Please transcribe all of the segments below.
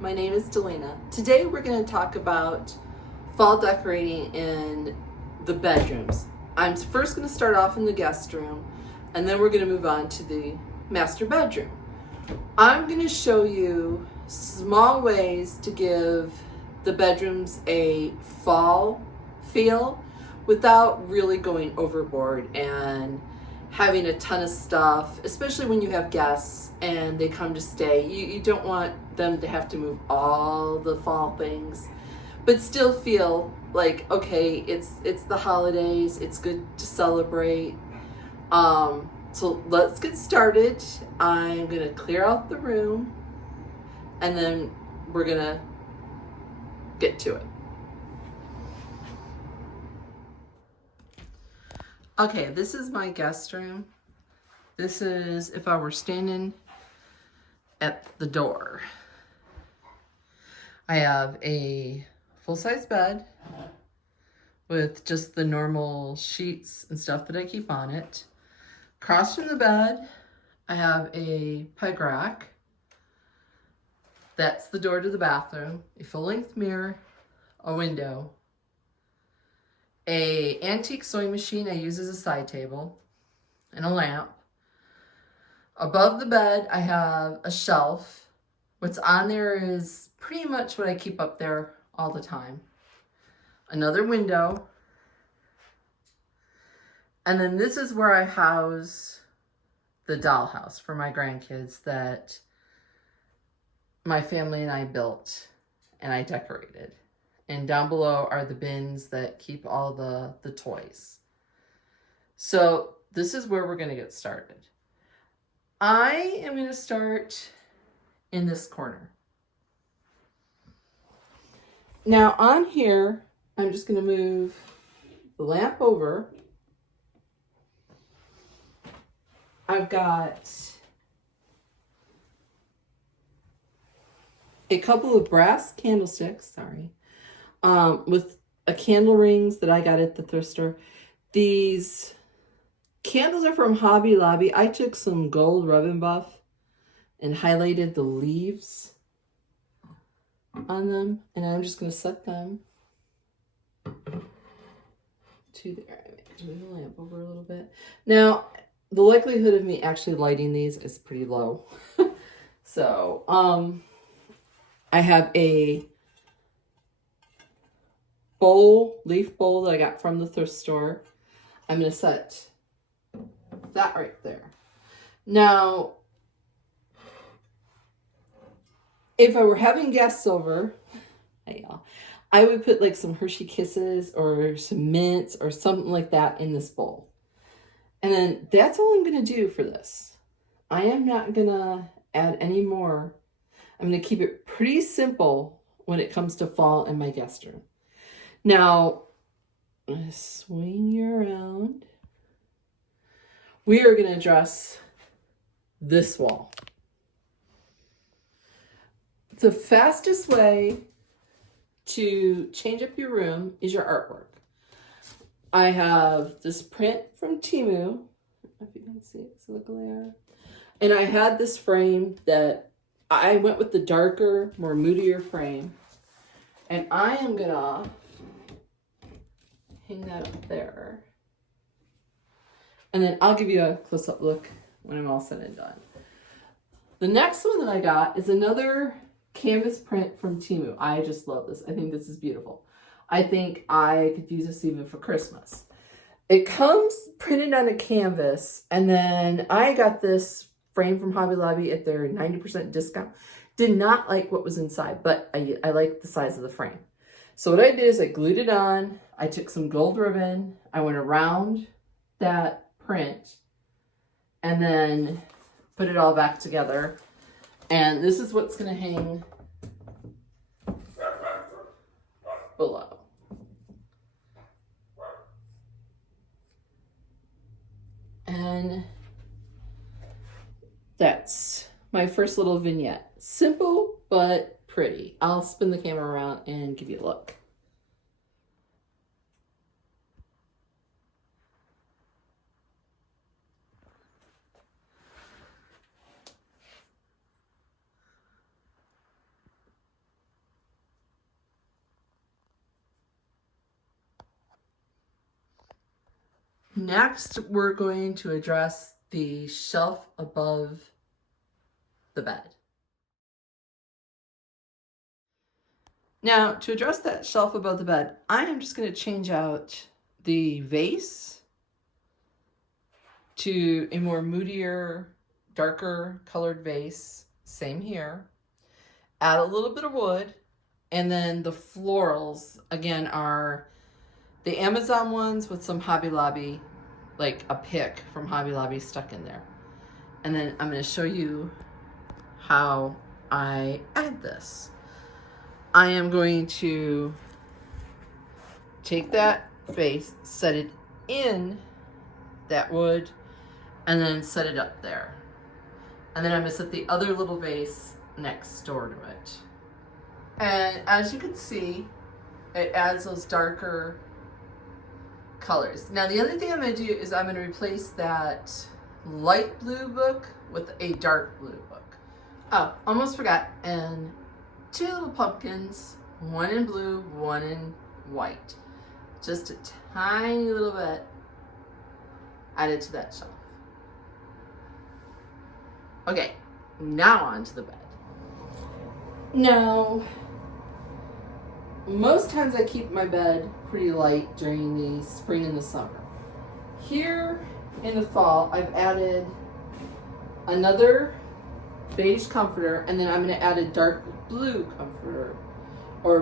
my name is Delina. Today we're going to talk about fall decorating in the bedrooms. I'm first going to start off in the guest room, and then we're going to move on to the master bedroom. I'm going to show you small ways to give the bedrooms a fall feel without really going overboard and having a ton of stuff, especially when you have guests and they come to stay. You don't want them to have to move all the fall things, but still feel like, okay, it's the holidays, it's good to celebrate. So let's get started. I'm gonna clear out the room and then we're gonna get to it. Okay, this is my guest room. This is if I were standing at the door. I have a full-size bed with just the normal sheets and stuff that I keep on it. Across from the bed, I have a peg rack. That's the door to the bathroom, a full-length mirror, a window, a antique sewing machine I use as a side table, and a lamp. Above the bed, I have a shelf. What's on there is pretty much what I keep up there all the time. Another window. And then this is where I house the dollhouse for my grandkids that my family and I built and I decorated. And down below are the bins that keep all the toys. So this is where we're going to get started. I am going to start in this corner. Now on here, I'm just going to move the lamp over. I've got a couple of brass candlesticks, with a candle rings that I got at the thrift store. These candles are from Hobby Lobby. I took some gold rub and buff and highlighted the leaves on them, and I'm just going to set them to there. Move the lamp over a little bit. Now, the likelihood of me actually lighting these is pretty low. So, I have a leaf bowl that I got from the thrift store. I'm going to set that right there. Now, if I were having guests over, hey y'all, I would put like some Hershey Kisses or some mints or something like that in this bowl. And then that's all I'm going to do for this. I am not going to add any more. I'm going to keep it pretty simple when it comes to fall in my guest room. Now, I'm going to swing you around. We are going to dress this wall. The fastest way to change up your room is your artwork. I have this print from Temu. I don't know if you can see it, it's a glare. And I had this frame that I went with the darker, more moodier frame. And I am gonna hang that up there. And then I'll give you a close-up look when I'm all said and done. The next one that I got is another canvas print from Temu. I just love this. I think this is beautiful. I think I could use this even for Christmas. It comes printed on a canvas, and then I got this frame from Hobby Lobby at their 90% discount. Did not like what was inside, but I like the size of the frame. So what I did is I glued it on. I took some gold ribbon. I went around that print and then put it all back together. And this is what's going to hang below. And that's my first little vignette. Simple, but pretty. I'll spin the camera around and give you a look. Next, we're going to address the shelf above the bed. Now, to address that shelf above the bed, I am just going to change out the vase to a more moodier, darker colored vase. Same here. Add a little bit of wood, and then the florals, again, are the Amazon ones with some Hobby Lobby, like a pick from Hobby Lobby stuck in there. And then I'm going to show you how I add this. I am going to take that vase, set it in that wood, and then set it up there. And then I'm going to set the other little vase next door to it. And as you can see, it adds those darker colors. Now the other thing I'm going to do is I'm going to replace that light blue book with a dark blue book. Oh, almost forgot. And 2 little pumpkins, one in blue, one in white. Just a tiny little bit added to that shelf. Okay, now on to the bed. Now, most times I keep my bed pretty light during the spring and the summer. Here in the fall, I've added another beige comforter, and then I'm going to add a dark blue comforter or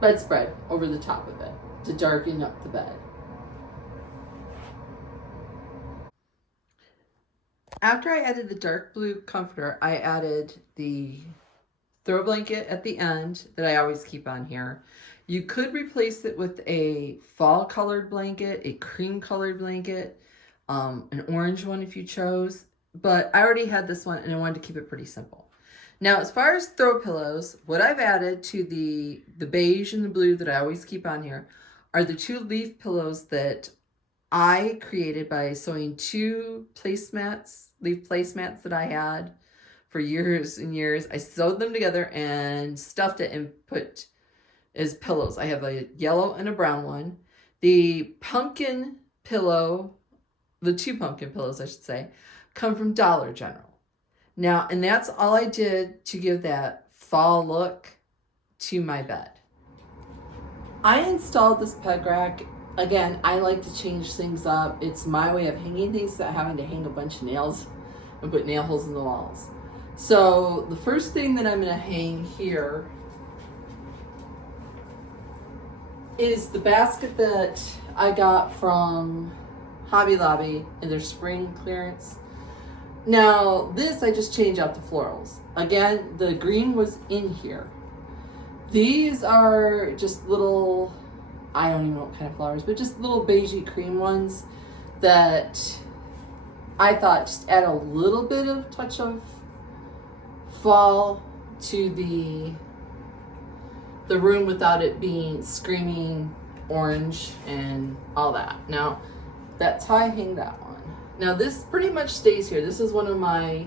bedspread over the top of it to darken up the bed. After I added the dark blue comforter, I added the throw blanket at the end that I always keep on here. You could replace it with a fall colored blanket, a cream colored blanket, an orange one if you chose, but I already had this one and I wanted to keep it pretty simple. Now, as far as throw pillows, what I've added to the beige and the blue that I always keep on here are the 2 leaf pillows that I created by sewing 2 leaf placemats that I had for years and years. I sewed them together and stuffed it and put as pillows. I have a yellow and a brown one. The pumpkin pillow, the 2 pumpkin pillows, I should say, come from Dollar General. Now, and that's all I did to give that fall look to my bed. I installed this peg rack. Again, I like to change things up. It's my way of hanging things without having to hang a bunch of nails and put nail holes in the walls. So the first thing that I'm going to hang here is the basket that I got from Hobby Lobby in their spring clearance. Now this, I just changed out the florals. Again, the green was in here. These are just little, I don't even know what kind of flowers, but just little beigey cream ones that I thought just add a little bit of touch of fall to the room without it being screaming orange and all that. Now, that's how I hang that one. Now this pretty much stays here. This is one of my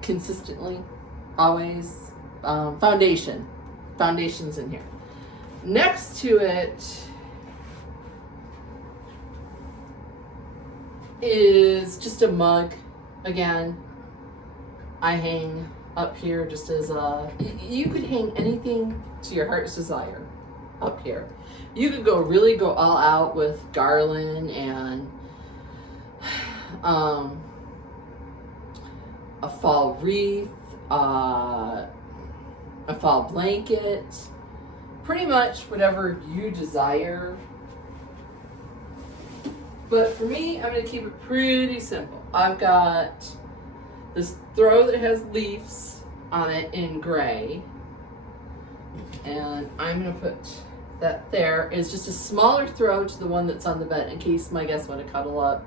consistently always foundations in here. Next to it is just a mug. Again, I hang up here just as you could hang anything to your heart's desire up here. You could really go all out with garland and a fall wreath, a fall blanket, pretty much whatever you desire. But for me, I'm going to keep it pretty simple. I've got this throw that has leaves on it in gray, and I'm going to put that there. It's just a smaller throw to the one that's on the bed in case my guests want to cuddle up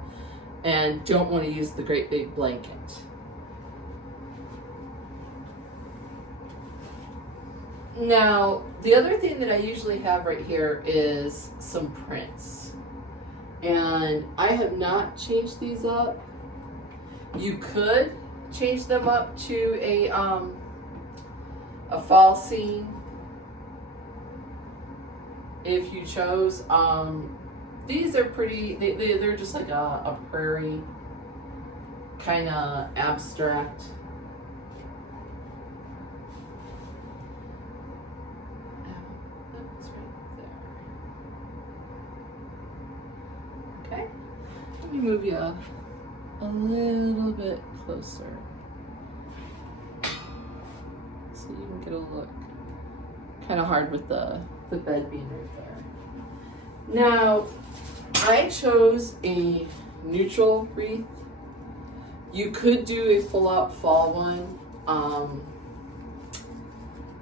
and don't want to use the great big blanket. Now, the other thing that I usually have right here is some prints. And I have not changed these up. You could change them up to a a fall scene if you chose. These are pretty, they're just like a prairie kind of abstract. That's right there. Okay, let me move you a little bit closer so you can get a look. Kind of hard with the bed being right there. Now, I chose a neutral wreath. You could do a full out fall one.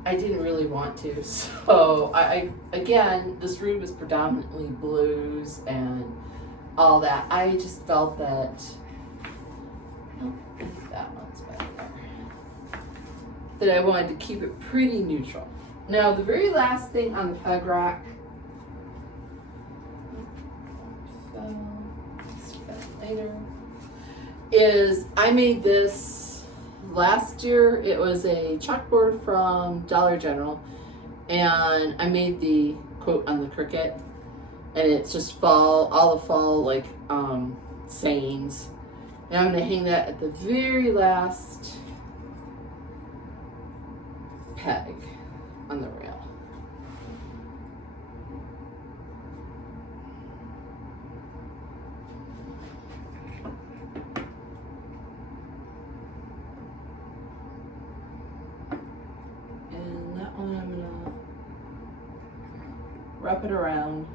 I didn't really want to, so I again, this room is predominantly blues and all that. I just felt that, oh, I think that one's better there, that I wanted to keep it pretty neutral. Now, the very last thing on the peg rack, later, is I made this last year. It was a chalkboard from Dollar General, and I made the quote on the Cricut, and it's just fall, all the fall like sayings. And I'm gonna hang that at the very last peg on the rail. And that one I'm gonna wrap it around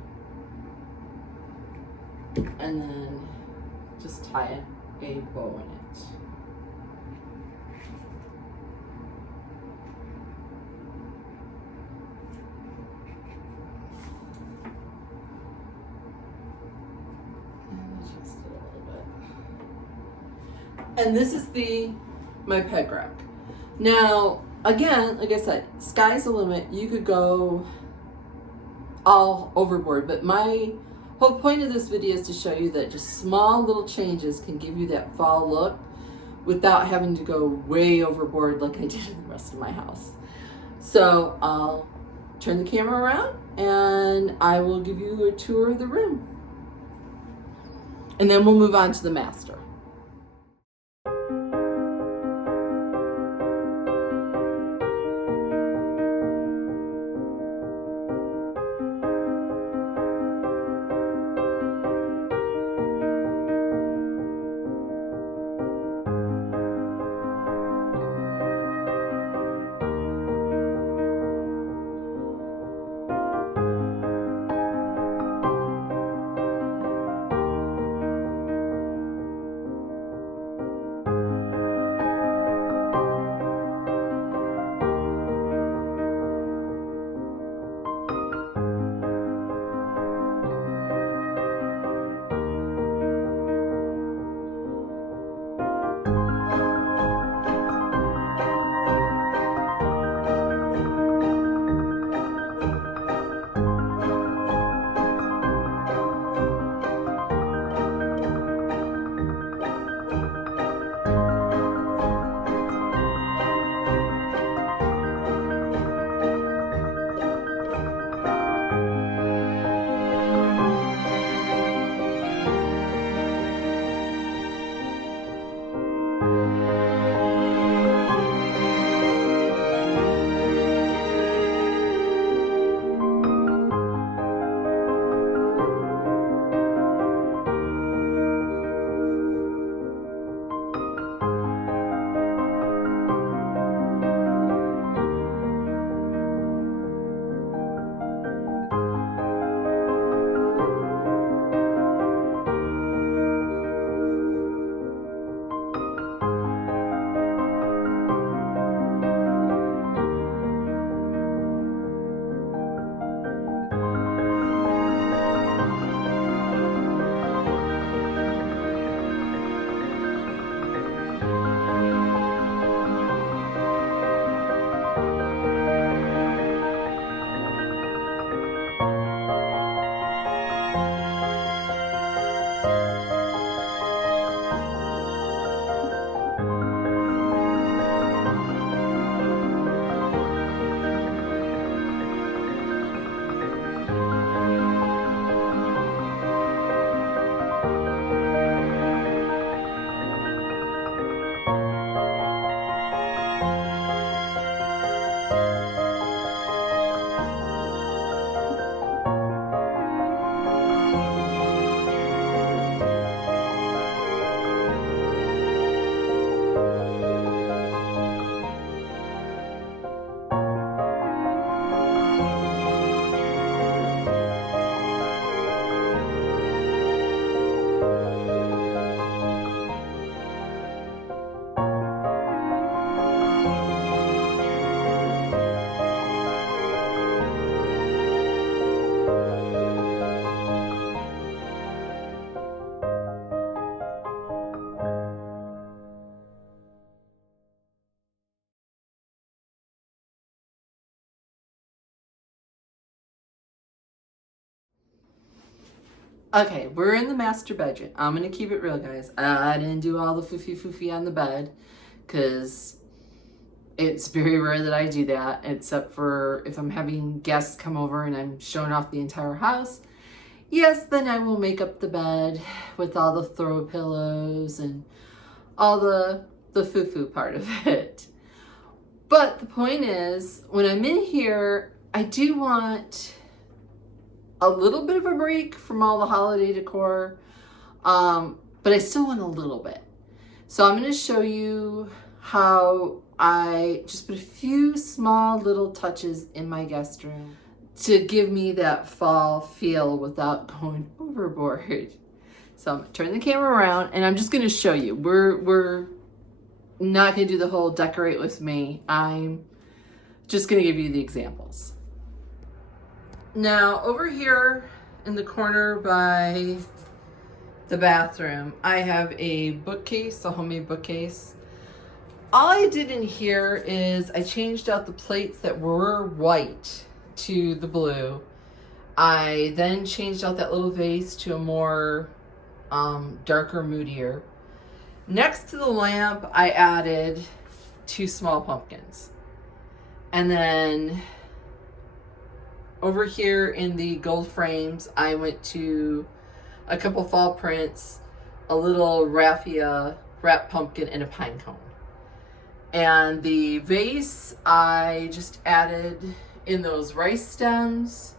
and then just tie a bow in it. And this is my peg rack. Now, again, like I said, sky's the limit. You could go all overboard, but my whole point of this video is to show you that just small little changes can give you that fall look without having to go way overboard like I did in the rest of my house. So I'll turn the camera around and I will give you a tour of the room. And then we'll move on to the master. Okay, we're in the master bedroom. I'm gonna keep it real, guys. I didn't do all the foofy on the bed because it's very rare that I do that, except for if I'm having guests come over and I'm showing off the entire house. Yes, then I will make up the bed with all the throw pillows and all the foo part of it. But the point is, when I'm in here, I do want a little bit of a break from all the holiday decor, but I still want a little bit. So I'm going to show you how I just put a few small little touches in my guest room to give me that fall feel without going overboard. So I'm going to turn the camera around and I'm just going to show you. We're not going to do the whole decorate with me. I'm just going to give you the examples. Now over here in the corner by the bathroom, I have a bookcase, a homemade bookcase. All I did in here is I changed out the plates that were white to the blue. I then changed out that little vase to a more darker, moodier. Next to the lamp, I added 2 small pumpkins. And then over here in the gold frames, I went to a couple fall prints, a little raffia wrapped pumpkin, and a pine cone. And the vase, I just added in those rice stems,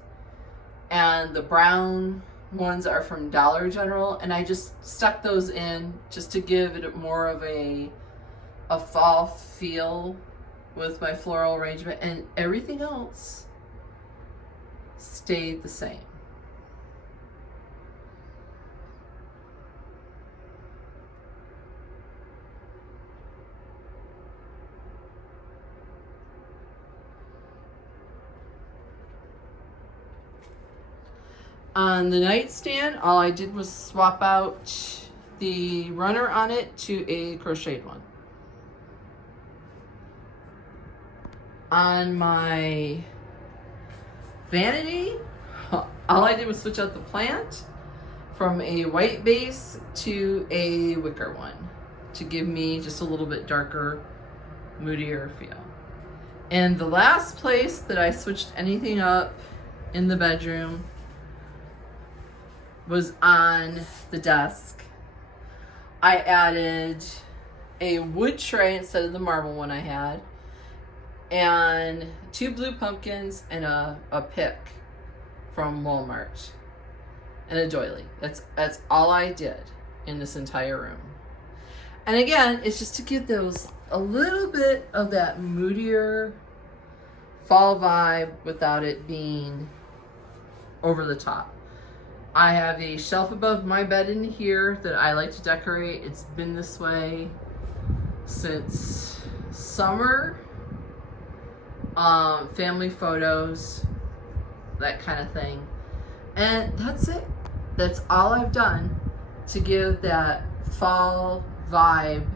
and the brown ones are from Dollar General, and I just stuck those in just to give it more of a fall feel with my floral arrangement, and everything else stayed the same. On the nightstand, all I did was swap out the runner on it to a crocheted one. On my vanity, all I did was switch out the plant from a white base to a wicker one to give me just a little bit darker, moodier feel. And the last place that I switched anything up in the bedroom was on the desk. I added a wood tray instead of the marble one I had, and 2 blue pumpkins and a pick from Walmart, and a doily. That's all I did in this entire room. And again, it's just to give those a little bit of that moodier fall vibe without it being over the top. I have a shelf above my bed in here that I like to decorate. It's been this way since summer. Family photos, that kind of thing. And that's it. That's all I've done to give that fall vibe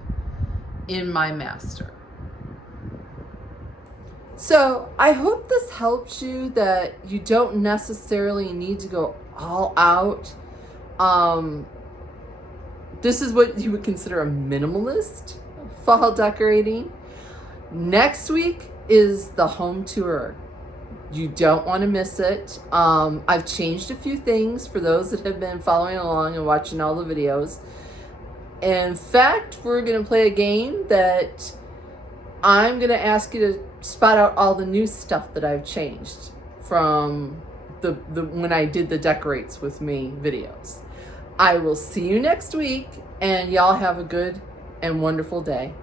in my master. So I hope this helps you, that you don't necessarily need to go all out. This is what you would consider a minimalist fall decorating. Next week is the home tour. You don't want to miss it. I've changed a few things for those that have been following along and watching all the videos. In fact, we're going to play a game that I'm going to ask you to spot out all the new stuff that I've changed from the when I did the decorates with me videos. I will see you next week, and y'all have a good and wonderful day.